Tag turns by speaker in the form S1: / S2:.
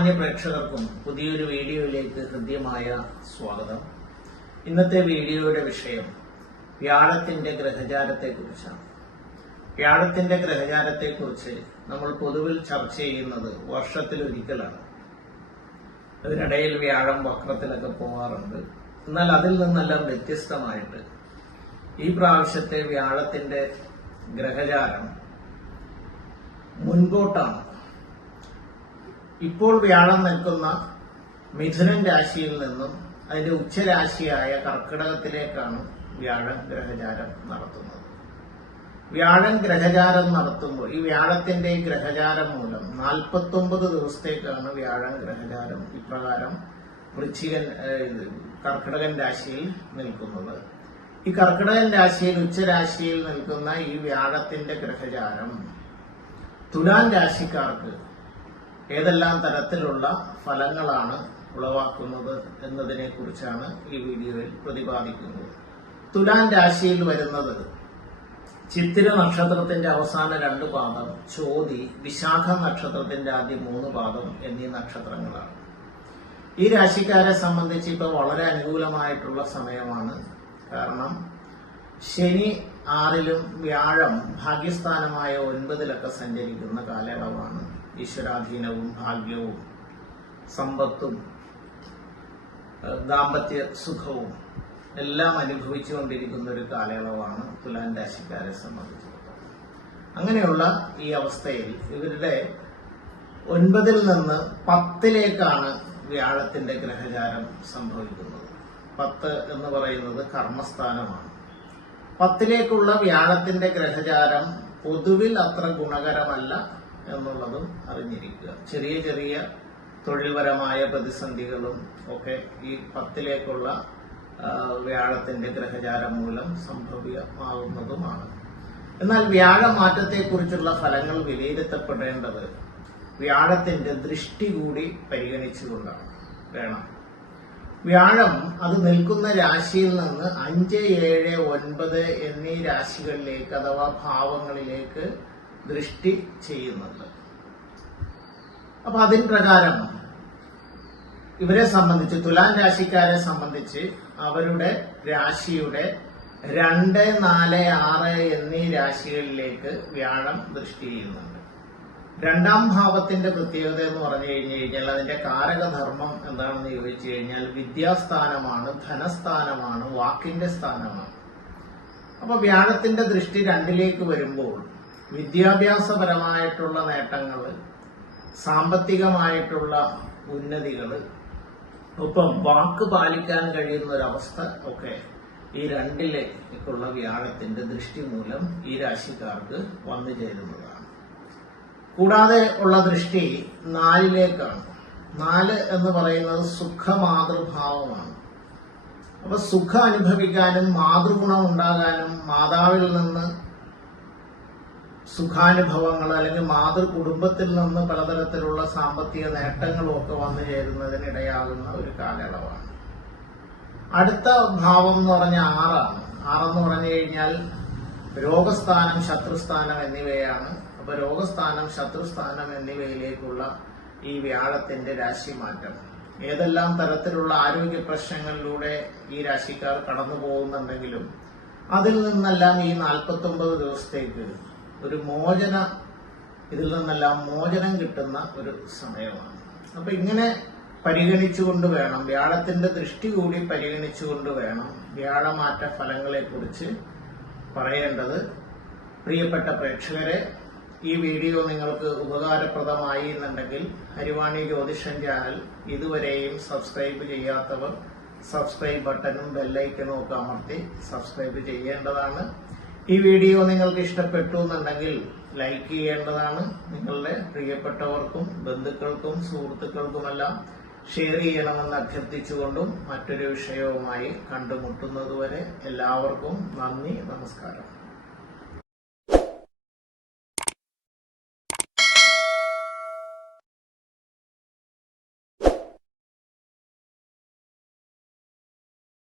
S1: മാന്യ പ്രേക്ഷകർക്കും പുതിയൊരു വീഡിയോയിലേക്ക് ഹൃദ്യമായ സ്വാഗതം. ഇന്നത്തെ വീഡിയോയുടെ വിഷയം വ്യാഴത്തിന്റെ ഗ്രഹചാരത്തെക്കുറിച്ചാണ്. വ്യാഴത്തിന്റെ ഗ്രഹചാരത്തെക്കുറിച്ച് നമ്മൾ പൊതുവിൽ ചർച്ച ചെയ്യുന്നത് വർഷത്തിലൊരിക്കലാണ്. അതിനിടയിൽ വ്യാഴം വക്രത്തിലൊക്കെ പോകാറുണ്ട് എന്നാൽ അതിൽ നിന്നെല്ലാം വ്യത്യസ്തമായിട്ട് ഈ പ്രാവശ്യത്തെ വ്യാഴത്തിന്റെ ഗ്രഹചാരം മുൻപോട്ടാണ് ഇപ്പോൾ വ്യാഴം നിൽക്കുന്ന മിഥുനൻ രാശിയിൽ നിന്നും അതിന്റെ ഉച്ചരാശിയായ കർക്കിടകത്തിലേക്കാണ് വ്യാഴം ഗ്രഹചാരം നടത്തുന്നത്. വ്യാഴം ഗ്രഹചാരം നടത്തുമ്പോൾ ഈ വ്യാഴത്തിന്റെ ഗ്രഹചാരം മൂലം നാൽപ്പത്തൊമ്പത് ദിവസത്തേക്കാണ് വ്യാഴം ഗ്രഹചാരം ഇപ്രകാരം വൃശ്ചികൻ കർക്കിടകൻ രാശിയിൽ നിൽക്കുന്നത്. ഈ കർക്കിടകൻ രാശിയിൽ ഉച്ചരാശിയിൽ നിൽക്കുന്ന ഈ വ്യാഴത്തിന്റെ ഗ്രഹചാരം തുലാൻ രാശിക്കാർക്ക് ഏതെല്ലാം തരത്തിലുള്ള ഫലങ്ങളാണ് ഉളവാക്കുന്നത് എന്നതിനെ കുറിച്ചാണ് ഈ വീഡിയോയിൽ പ്രതിപാദിക്കുന്നത്. തുലാൻ രാശിയിൽ വരുന്നത് ചിത്തിര നക്ഷത്രത്തിന്റെ അവസാന രണ്ട് പാദം ചോതി വിശാഖ നക്ഷത്രത്തിന്റെ ആദ്യ മൂന്ന് പാദം എന്നീ നക്ഷത്രങ്ങളാണ്. ഈ രാശിക്കാരെ സംബന്ധിച്ച് ഇപ്പോൾ വളരെ അനുകൂലമായിട്ടുള്ള സമയമാണ്. കാരണം ശനി ആറിലും വ്യാഴം ഭാഗ്യസ്ഥാനമായ ഒൻപതിലൊക്കെ സഞ്ചരിക്കുന്ന കാലയളവാണ് ഈശ്വരാധീനവും ഭാഗ്യവും സമ്പത്തും ദാമ്പത്യ സുഖവും എല്ലാം അനുഭവിച്ചുകൊണ്ടിരിക്കുന്ന ഒരു കാലയളവാണ് തുലാൻ രാശിക്കാരെ സംബന്ധിച്ചിടത്തോളം. അങ്ങനെയുള്ള ഈ അവസ്ഥയിൽ ഇവരുടെ ഒൻപതിൽ നിന്ന് പത്തിലേക്കാണ് വ്യാഴത്തിന്റെ ഗ്രഹചാരം സംഭവിക്കുന്നത്. പത്ത് എന്ന് പറയുന്നത് കർമ്മസ്ഥാനമാണ്. പത്തിലേക്കുള്ള വ്യാഴത്തിന്റെ ഗ്രഹചാരം പൊതുവിൽ അത്ര ഗുണകരമല്ല എന്നുള്ളതും അറിഞ്ഞിരിക്കുക. ചെറിയ ചെറിയ തൊഴിൽപരമായ പ്രതിസന്ധികളും ഒക്കെ ഈ പത്തിലേക്കുള്ള വ്യാഴത്തിന്റെ ഗ്രഹചാരം മൂലം സംഭവ്യമാകുന്നതുമാണ് എന്നാൽ വ്യാഴമാറ്റത്തെക്കുറിച്ചുള്ള ഫലങ്ങൾ വിലയിരുത്തപ്പെടേണ്ടത് വ്യാഴത്തിന്റെ ദൃഷ്ടി കൂടി പരിഗണിച്ചുകൊണ്ടാണ്. വേണം. വ്യാഴം അത് നിൽക്കുന്ന രാശിയിൽ നിന്ന് അഞ്ച് ഏഴ് ഒൻപത് എന്നീ രാശികളിലേക്ക് അഥവാ ഭാവങ്ങളിലേക്ക് ദൃഷ്ടി ചെയ്യുന്നുണ്ട്. അപ്പൊ അതിൻ പ്രകാരം ഇവരെ സംബന്ധിച്ച് തുലാം രാശിക്കാരെ സംബന്ധിച്ച് അവരുടെ രാശിയുടെ രണ്ട് നാല് ആറ് എന്നീ രാശികളിലേക്ക് വ്യാഴം ദൃഷ്ടി ചെയ്യുന്നുണ്ട്. രണ്ടാം ഭാവത്തിന്റെ പ്രത്യേകത എന്ന് പറഞ്ഞു കഴിഞ്ഞു കഴിഞ്ഞാൽ അതിന്റെ കാരകധർമ്മം എന്താണെന്ന് ചോദിച്ചു കഴിഞ്ഞാൽ വിദ്യാസ്ഥാനമാണ് ധനസ്ഥാനമാണ് വാക്കിന്റെ സ്ഥാനമാണ്. അപ്പൊ വ്യാഴത്തിന്റെ ദൃഷ്ടി രണ്ടിലേക്ക് വരുമ്പോൾ വിദ്യാഭ്യാസപരമായിട്ടുള്ള നേട്ടങ്ങൾ സാമ്പത്തികമായിട്ടുള്ള ഉന്നതികൾ ഒപ്പം വാക്ക് പാലിക്കാൻ കഴിയുന്ന ഒരവസ്ഥ ഒക്കെ ഈ രണ്ടിലേക്കുള്ള വ്യാഴത്തിന്റെ ദൃഷ്ടി മൂലം ഈ രാശിക്കാർക്ക് വന്നു ചേരുന്നതാണ്. കൂടാതെ ഉള്ള ദൃഷ്ടി നാലിലേക്കാണ്. നാല് എന്ന് പറയുന്നത് സുഖമാതൃഭാവമാണ്. അപ്പൊ സുഖം അനുഭവിക്കാനും മാതൃഗുണം ഉണ്ടാകാനും മാതാവിൽ നിന്ന് സുഖാനുഭവങ്ങൾ അല്ലെങ്കിൽ മാതൃ കുടുംബത്തിൽ നിന്ന് പലതരത്തിലുള്ള സാമ്പത്തിക നേട്ടങ്ങളും ഒക്കെ വന്നു ചേരുന്നതിനിടയാകുന്ന ഒരു കാലയളവാണ്. അടുത്ത ഭാവം എന്ന് പറഞ്ഞ ആറാണ്. ആറെന്ന് പറഞ്ഞു കഴിഞ്ഞാൽ രോഗസ്ഥാനം ശത്രുസ്ഥാനം എന്നിവയാണ് അപ്പൊ രോഗസ്ഥാനം ശത്രുസ്ഥാനം എന്നിവയിലേക്കുള്ള ഈ വ്യാഴത്തിന്റെ രാശിമാറ്റം. ഏതെല്ലാം തരത്തിലുള്ള ആരോഗ്യ പ്രശ്നങ്ങളിലൂടെ ഈ രാശിക്കാർ കടന്നു പോകുന്നുണ്ടെങ്കിലും അതിൽ നിന്നെല്ലാം ഈ നാൽപ്പത്തി ഒമ്പത് ദിവസത്തേക്ക് ഒരു മോചന ഇതിൽ നിന്നെല്ലാം മോചനം കിട്ടുന്ന ഒരു സമയമാണ്. അപ്പൊ ഇങ്ങനെ പരിഗണിച്ചുകൊണ്ട് വേണം വ്യാഴത്തിന്റെ ദൃഷ്ടി കൂടി പരിഗണിച്ചുകൊണ്ട് വേണം വ്യാഴമാറ്റ ഫലങ്ങളെ കുറിച്ച് പറയേണ്ടത്. പ്രിയപ്പെട്ട പ്രേക്ഷകരെ ഈ വീഡിയോ നിങ്ങൾക്ക് ഉപകാരപ്രദമായി എന്നുണ്ടെങ്കിൽ ഹരിവാണി ജ്യോതിഷൻ ചാനൽ ഇതുവരെയും സബ്സ്ക്രൈബ് ചെയ്യാത്തവർ സബ്സ്ക്രൈബ് ബട്ടണും ബെല്ലൈക്കനും ഒക്കെ അമർത്തി സബ്സ്ക്രൈബ് ചെയ്യേണ്ടതാണ്. ഈ വീഡിയോ നിങ്ങൾക്ക് ഇഷ്ടപ്പെട്ടു എന്നുണ്ടെങ്കിൽ ലൈക്ക് ചെയ്യേണ്ടതാണ്. നിങ്ങളുടെ പ്രിയപ്പെട്ടവർക്കും ബന്ധുക്കൾക്കും സുഹൃത്തുക്കൾക്കുമെല്ലാം ഷെയർ ചെയ്യണമെന്ന് അഭ്യർത്ഥിച്ചുകൊണ്ടും മറ്റൊരു വിഷയവുമായി കണ്ടുമുട്ടുന്നതുവരെ എല്ലാവർക്കും നന്ദി നമസ്കാരം.